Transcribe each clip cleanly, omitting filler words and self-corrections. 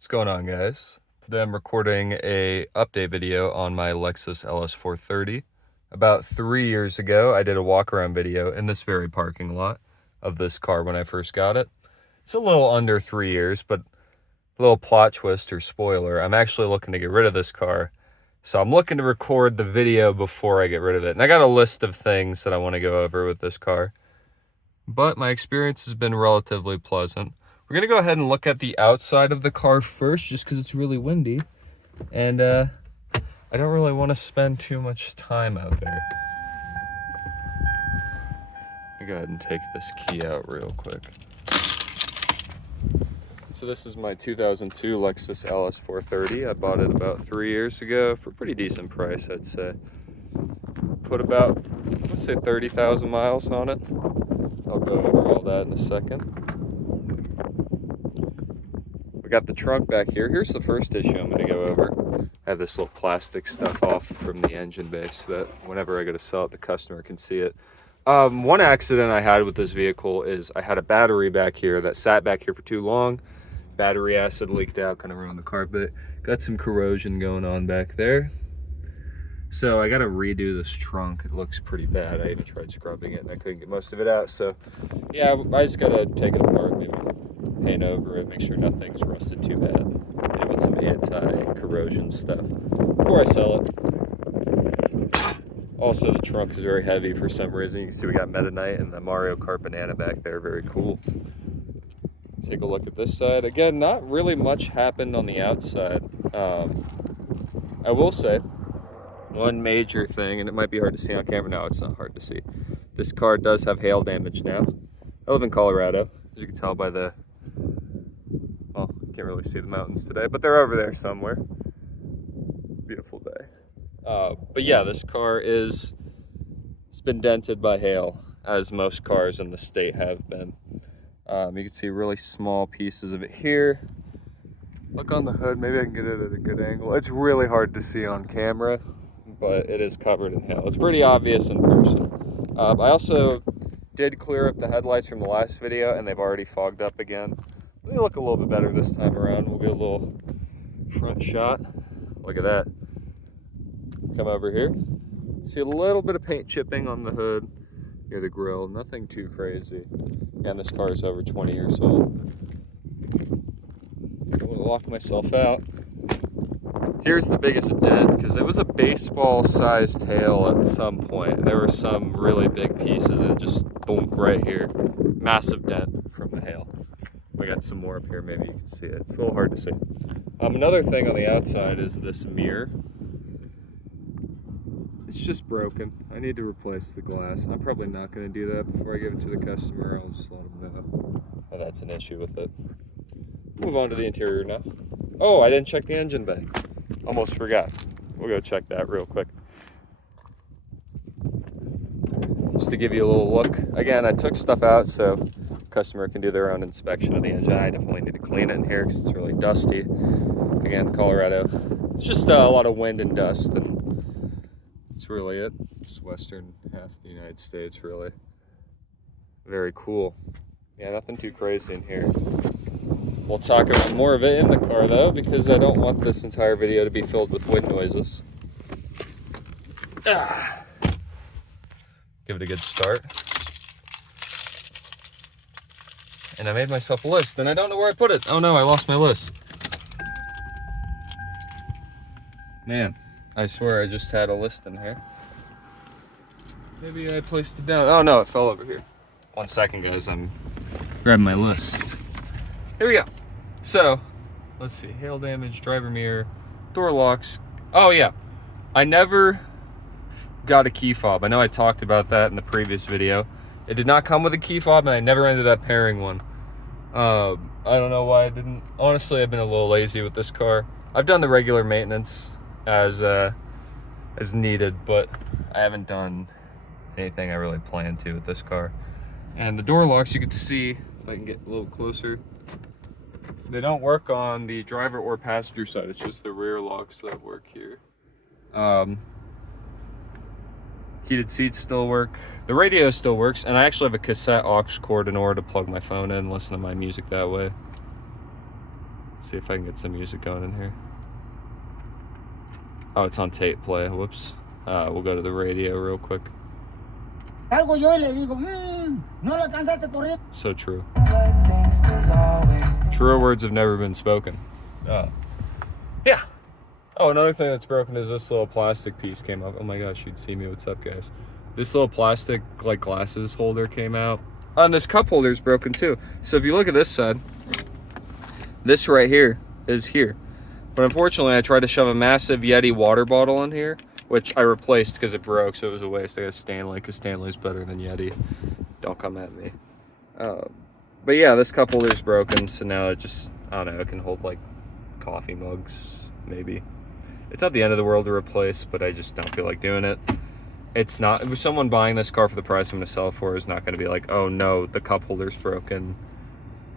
What's going on, guys? Today I'm recording a update video on my Lexus LS430. About 3 years ago, I did a walk around video in this very parking lot of this car when I first got it. It's a little under 3 years, but a little plot twist or spoiler. I'm actually looking to get rid of this car. So I'm looking to record the video before I get rid of it. And I got a list of things that I want to go over with this car. But my experience has been relatively pleasant. We're going to go ahead and look at the outside of the car first, just because it's really windy. And I don't really want to spend too much time out there. Let me go ahead and take this key out real quick. So this is my 2002 Lexus LS430. I bought it about 3 years ago for a pretty decent price, I'd say. Put about, let's say 30,000 miles on it. I'll go over all that in a second. We got the trunk back here. Here's the first issue I'm going to go over. I have this little plastic stuff off from the engine bay so that whenever I go to sell it, the customer can see it. One accident I had with this vehicle is I had a battery back here that sat back here for too long. Battery acid leaked out, kind of around the carpet. Got some corrosion going on back there. So I got to redo this trunk. It looks pretty bad. I even tried scrubbing it and I couldn't get most of it out. So yeah, I just got to take it apart, maybe paint over it, make sure nothing's rusted too bad. Hit it with some anti-corrosion stuff before I sell it. Also, the trunk is very heavy for some reason. You can see we got Meta-Knight and the Mario Kart banana back there. Very cool. Take a look at this side. Again, not really much happened on the outside. I will say, one major thing, and it might be hard to see on camera. No, it's not hard to see. This car does have hail damage now. I live in Colorado, as you can tell by the, well, you can't really see the mountains today, but they're over there somewhere. Beautiful day. But yeah, this car it's been dented by hail, as most cars in the state have been. You can see really small pieces of it here. Look on the hood, maybe I can get it at a good angle. It's really hard to see on camera, but it is covered in hail. It's pretty obvious in person. I also did clear up the headlights from the last video, and they've already fogged up again. They look a little bit better this time around. We'll get a little front shot. Look at that. Come over here. See a little bit of paint chipping on the hood near the grill. Nothing too crazy. And this car is over 20 years old. I don't want to lock myself out. Here's the biggest dent, because it was a baseball-sized hail at some point. There were some really big pieces, and it just boom right here. Massive dent from the hail. We got some more up here, maybe you can see it. It's a little hard to see. Another thing on the outside is this mirror. It's just broken. I need to replace the glass. I'm probably not going to do that before I give it to the customer. I'll just let them know that that's an issue with it. Move on to the interior now. Oh, I didn't check the engine bay. Almost forgot. We'll go check that real quick. Just to give you a little look. Again, I took stuff out so the customer can do their own inspection of the engine. I definitely need to clean it in here because it's really dusty. Again, Colorado. It's just a lot of wind and dust, and that's really it. It's western half of the United States, really. Very cool. Yeah, nothing too crazy in here. We'll talk about more of it in the car though, because I don't want this entire video to be filled with wind noises. Give it a good start. And I made myself a list, and I don't know where I put it. Oh no, I lost my list. Man, I swear I just had a list in here. Maybe I placed it down. Oh no, it fell over here. 1 second, guys, I'm grabbing my list. Here we go. So, let's see, hail damage, driver mirror, door locks. Oh yeah, I never got a key fob. I know I talked about that in the previous video. It did not come with a key fob, and I never ended up pairing one. I don't know why I didn't. Honestly, I've been a little lazy with this car. I've done the regular maintenance as needed, but I haven't done anything I really planned to with this car. And the door locks, you can see, if I can get a little closer, they don't work on the driver or passenger side. It's just the rear locks that work here. Heated seats still work. The radio still works, and I actually have a cassette aux cord in order to plug my phone in and listen to my music that way. see if I can get some music going in here. Oh, it's on tape play. Whoops. We'll go to the radio real quick. So true. Truer words have never been spoken. Yeah. Oh, another thing that's broken is this little plastic piece came up. Oh my gosh, you'd see me. What's up, guys? This little plastic, like, glasses holder came out. And this cup holder is broken too. So if you look at this side, this right here is here. But unfortunately, I tried to shove a massive Yeti water bottle in here, which I replaced because it broke, so it was a waste. I got Stanley, because Stanley's better than Yeti. Don't come at me. But yeah, this cup holder's broken, so now it just, I don't know, it can hold like coffee mugs, maybe. It's not the end of the world to replace, but I just don't feel like doing it. It's not, if someone buying this car for the price I'm going to sell it for is not going to be like, oh no, the cup holder's broken,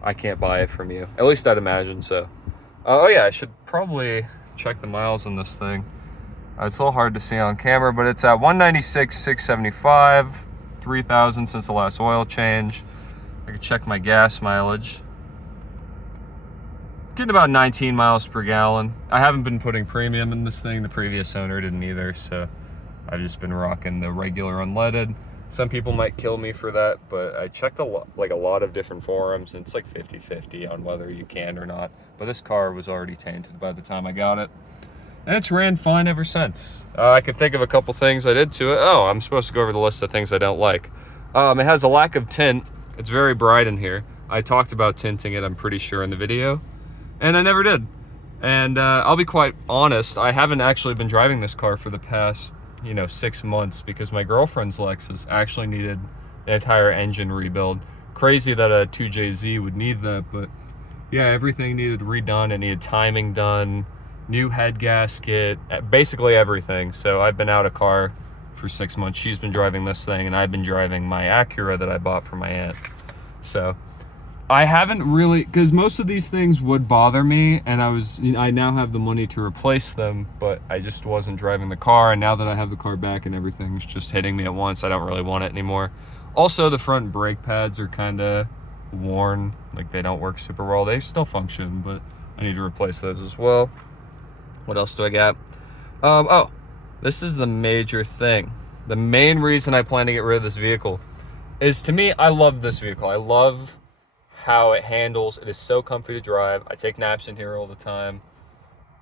I can't buy it from you. At least I'd imagine so. Oh yeah, I should probably check the miles on this thing. It's a little hard to see on camera, but it's at 196,675, 3,000 since the last oil change. I can check my gas mileage. Getting about 19 miles per gallon. I haven't been putting premium in this thing. The previous owner didn't either, so I've just been rocking the regular unleaded. Some people might kill me for that, but I checked a lot of different forums, and it's like 50-50 on whether you can or not. But this car was already tainted by the time I got it, and it's ran fine ever since. I could think of a couple things I did to it. Oh, I'm supposed to go over the list of things I don't like. It has a lack of tint. It's very bright in here. I talked about tinting it, I'm pretty sure, in the video, and I never did. And I'll be quite honest, I haven't actually been driving this car for the past 6 months because my girlfriend's Lexus actually needed an entire engine rebuild. Crazy that a 2JZ would need that, but yeah, everything needed redone. It needed timing done, new head gasket, basically everything. So I've been out of car for 6 months. She's been driving this thing, and I've been driving my Acura that I bought for my aunt. So I haven't really, because most of these things would bother me, and I now have the money to replace them, but I just wasn't driving the car, and now that I have the car back and everything's just hitting me at once, I don't really want it anymore. Also, the front brake pads are kind of worn, like they don't work super well. They still function, but I need to replace those as well. What else do I got? Oh, this is the major thing. The main reason I plan to get rid of this vehicle is, to me, I love this vehicle. I love how it handles. It is so comfy to drive. I take naps in here all the time.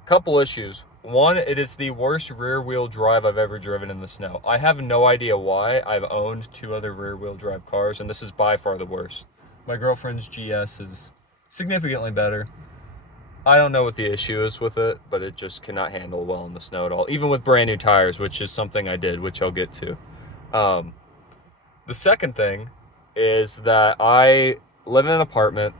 Couple issues. One, it is the worst rear wheel drive I've ever driven in the snow. I have no idea why. I've owned 2 other rear wheel drive cars, and this is by far the worst. My girlfriend's GS is significantly better. I don't know what the issue is with it, but it just cannot handle well in the snow at all, even with brand new tires, which is something I did, which I'll get to. The second thing is that I live in an apartment,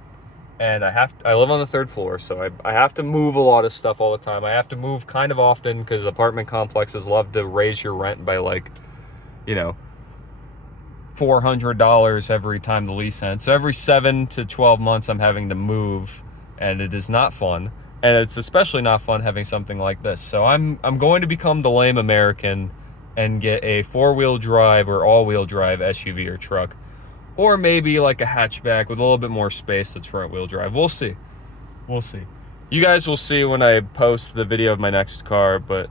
and I live on the 3rd floor, so I have to move a lot of stuff all the time. I have to move kind of often because apartment complexes love to raise your rent by $400 every time the lease ends. So every 7 to 12 months I'm having to move, and it is not fun. And it's especially not fun having something like this. So I'm going to become the lame American and get a 4-wheel drive or all-wheel drive SUV or truck. Or maybe like a hatchback with a little bit more space that's front wheel drive. We'll see. We'll see. You guys will see when I post the video of my next car. But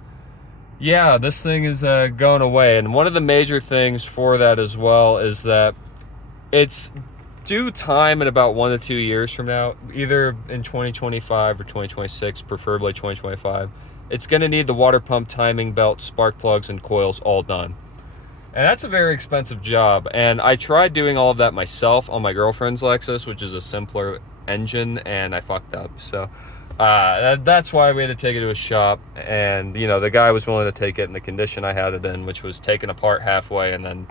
yeah, this thing is going away. And one of the major things for that as well is that it's due time in about 1 to 2 years from now, either in 2025 or 2026, preferably 2025. It's going to need the water pump, timing belt, spark plugs, and coils all done. And that's a very expensive job. And I tried doing all of that myself on my girlfriend's Lexus, which is a simpler engine, and I fucked up. So that's why we had to take it to a shop. And, the guy was willing to take it in the condition I had it in, which was taken apart halfway. And then,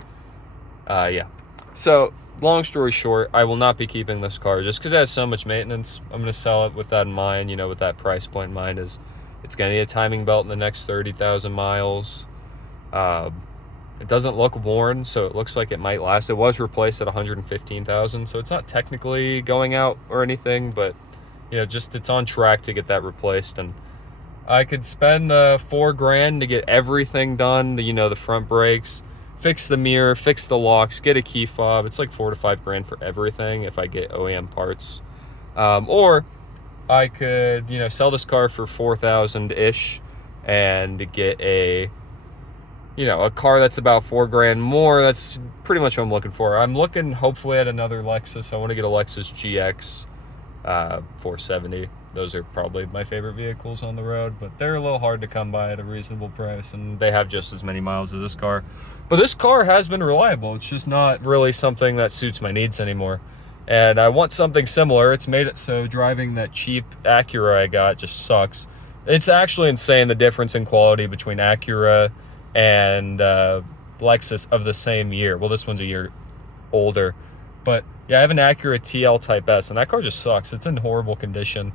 yeah. So, long story short, I will not be keeping this car just because it has so much maintenance. I'm going to sell it with that in mind, with that price point in mind. Is it's going to need a timing belt in the next 30,000 miles. It doesn't look worn, so it looks like it might last. It was replaced at 115,000, so it's not technically going out or anything, but just it's on track to get that replaced. And I could spend the $4,000 to get everything done. The front brakes, fix the mirror, fix the locks, get a key fob. It's like $4 to $5 grand for everything if I get OEM parts. Or I could, you know, sell this car for 4,000-ish and get a, you know, a car that's about $4,000 more. That's pretty much what I'm looking for. I'm looking hopefully at another Lexus. I want to get a Lexus GX 470. Those are probably my favorite vehicles on the road, but they're a little hard to come by at a reasonable price, and they have just as many miles as this car. But this car has been reliable. It's just not really something that suits my needs anymore. And I want something similar. It's made it so driving that cheap Acura I got just sucks. It's actually insane, the difference in quality between Acura and Lexus of the same year. Well, this one's a year older. But yeah, I have an Acura TL Type S, and that car just sucks. It's in horrible condition.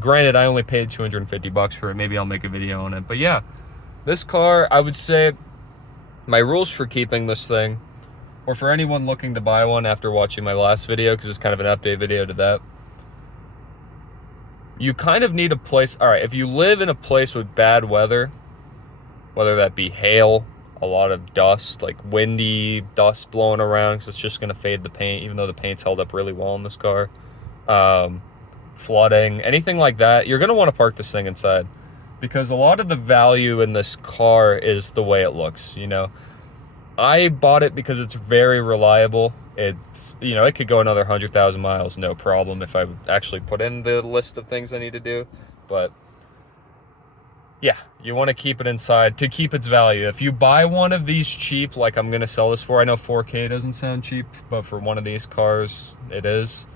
Granted, I only paid $250 for it. Maybe I'll make a video on it. But yeah, this car, I would say my rules for keeping this thing, or for anyone looking to buy one after watching my last video, because it's kind of an update video to that, you kind of need a place. All right, if you live in a place with bad weather, whether that be hail, a lot of dust, like windy dust blowing around, because it's just going to fade the paint, even though the paint's held up really well in this car, flooding, anything like that, you're going to want to park this thing inside, because a lot of the value in this car is the way it looks. You know, I bought it because it's very reliable. It's, you know, it could go another 100,000 miles, no problem, if I actually put in the list of things I need to do. But yeah, you want to keep it inside to keep its value. If you buy one of these cheap, like I'm going to sell this for, I know 4K doesn't sound cheap, but for one of these cars, it is.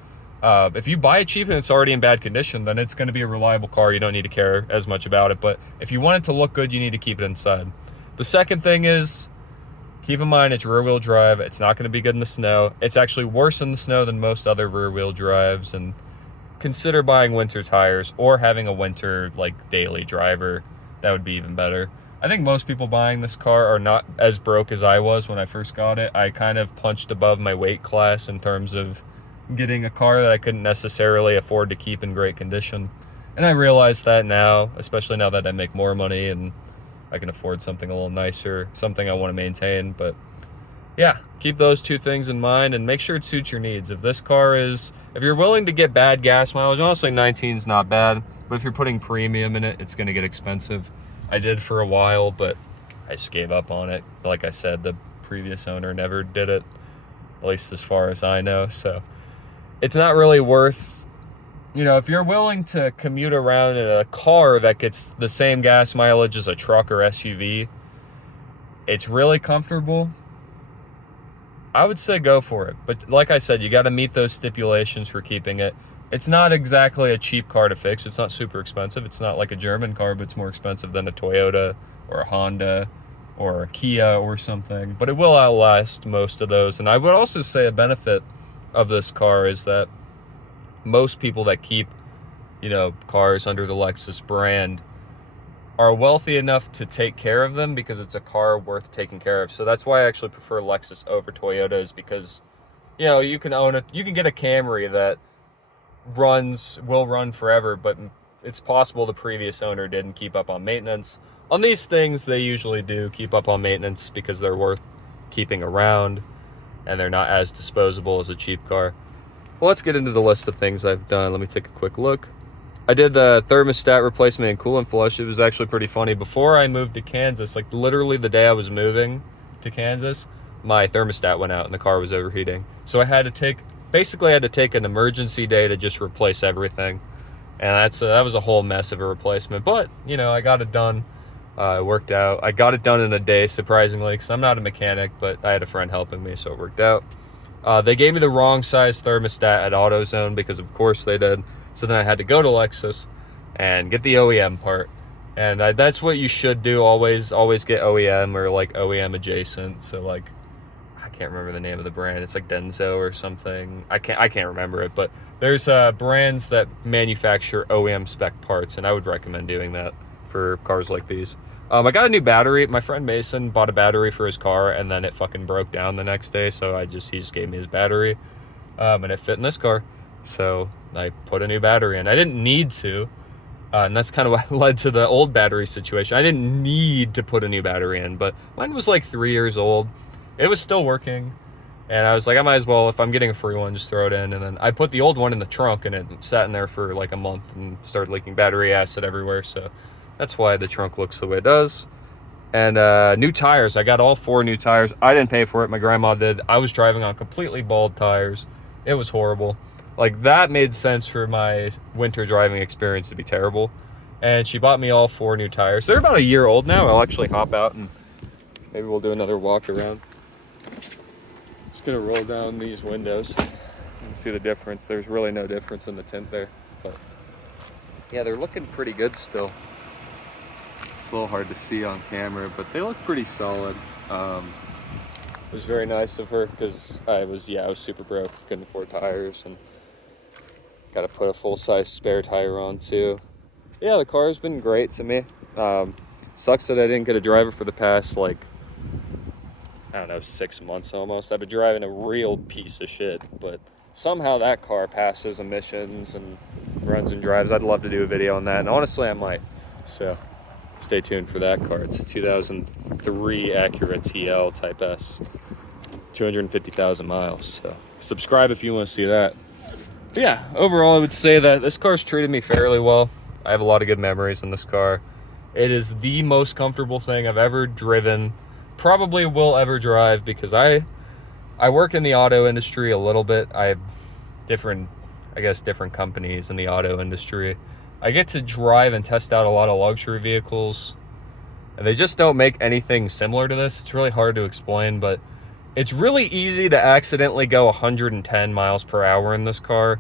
If you buy it cheap and it's already in bad condition, then it's going to be a reliable car. You don't need to care as much about it. But if you want it to look good, you need to keep it inside. The second thing is, keep in mind it's rear-wheel drive. It's not going to be good in the snow. It's actually worse in the snow than most other rear-wheel drives. And consider buying winter tires or having a winter, like, daily driver. That would be even better. I think most people buying this car are not as broke as I was when I first got it. I kind of punched above my weight class in terms of getting a car that I couldn't necessarily afford to keep in great condition. And I realize that now, especially now that I make more money and I can afford something a little nicer, something I want to maintain. But yeah, keep those two things in mind and make sure it suits your needs. If this car is, if you're willing to get bad gas mileage, honestly 19 is not bad, but if you're putting premium in it, it's going to get expensive. I did for a while, but I just gave up on it. Like I said, the previous owner never did it, at least as far as I know. So it's not really worth, you know, if you're willing to commute around in a car that gets the same gas mileage as a truck or SUV, it's really comfortable, I would say go for it. But like I said, you got to meet those stipulations for keeping it. It's not exactly a cheap car to fix. It's not super expensive. It's not like a German car, but it's more expensive than a Toyota or a Honda or a Kia or something. But it will outlast most of those. And I would also say a benefit of this car is that most people that keep, you know, cars under the Lexus brand are wealthy enough to take care of them because it's a car worth taking care of. So that's why I actually prefer Lexus over Toyotas, because, you know, you can own it, you can get a Camry that will run forever, but it's possible the previous owner didn't keep up on maintenance. On these things, they usually do keep up on maintenance because they're worth keeping around and they're not as disposable as a cheap car. Well, let's get into the list of things I've done. Let me take a quick look. I did the thermostat replacement and coolant flush. It was actually pretty funny. Before I moved to Kansas, like literally the day I was moving to Kansas, my thermostat went out and the car was overheating. So I had to take an emergency day to just replace everything. And that was a whole mess of a replacement. But, you know, I got it done. It worked out. I got it done in a day, surprisingly, because I'm not a mechanic, but I had a friend helping me, so it worked out. They gave me the wrong size thermostat at AutoZone, because of course they did. So then I had to go to Lexus and get the OEM part. And that's what you should do. Always get OEM or like OEM adjacent. So like, I can't remember the name of the brand. It's like Denso or something. I can't remember it, but there's brands that manufacture OEM spec parts, and I would recommend doing that for cars like these. I got a new battery. My friend Mason bought a battery for his car, and then it fucking broke down the next day. So he just gave me his battery, and it fit in this car. So I put a new battery in. I didn't need to, and that's kind of what led to the old battery situation. I didn't need to put a new battery in, but mine was like 3 years old. It was still working, And I was like, I might as well, if I'm getting a free one, just throw it in. And then I put the old one in the trunk, and it sat in there for like a month and started leaking battery acid everywhere. So that's why the trunk looks the way it does. And new tires. I got all 4 new tires. I didn't pay for it. My grandma did. I was driving on completely bald tires. It was horrible. Like, that made sense for my winter driving experience to be terrible. And she bought me all 4 new tires. They're about a year old now. I'll actually hop out and maybe we'll do another walk around. Just gonna roll down these windows and see the difference. There's really no difference in the tint there, but yeah, they're looking pretty good still. It's a little hard to see on camera, but they look pretty solid. It was very nice of her because I was super broke, couldn't afford tires, and got to put a full-size spare tire on too. Yeah, the car's been great to me. Sucks that I didn't get a driver for the past, like, I don't know, 6 months almost. I've been driving a real piece of shit, but somehow that car passes emissions and runs and drives. I'd love to do a video on that, and honestly, I might. So stay tuned for that car. It's a 2003 Acura TL Type S, 250,000 miles. So subscribe if you want to see that. But yeah, overall, I would say that this car's treated me fairly well. I have a lot of good memories in this car. It is the most comfortable thing I've ever driven, probably will ever drive, because I work in the auto industry a little bit. I have different companies in the auto industry. I get to drive and test out a lot of luxury vehicles, and they just don't make anything similar to this. It's really hard to explain, but it's really easy to accidentally go 110 miles per hour in this car.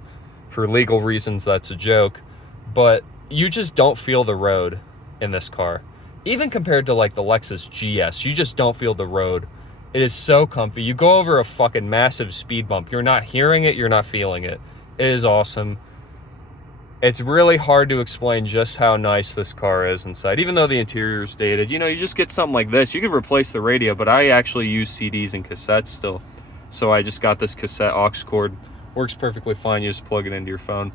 For legal reasons, that's a joke, but you just don't feel the road in this car. Even compared to like the Lexus GS, you just don't feel the road. It is so comfy. You go over a fucking massive speed bump. You're not hearing it, you're not feeling it. It is awesome. It's really hard to explain just how nice this car is inside. Even though the interior is dated, you know, you just get something like this. You could replace the radio, but I actually use CDs and cassettes still. So I just got this cassette aux cord. Works perfectly fine. You just plug it into your phone.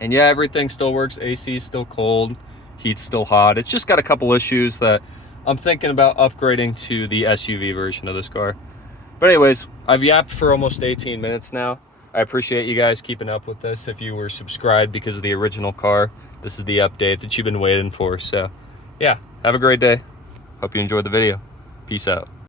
And yeah, everything still works. AC is still cold. Heat's still hot. It's just got a couple issues that I'm thinking about upgrading to the SUV version of this car. But anyways, I've yapped for almost 18 minutes now. I appreciate you guys keeping up with this. If you were subscribed because of the original car, this is the update that you've been waiting for. So yeah, have a great day. Hope you enjoyed the video. Peace out.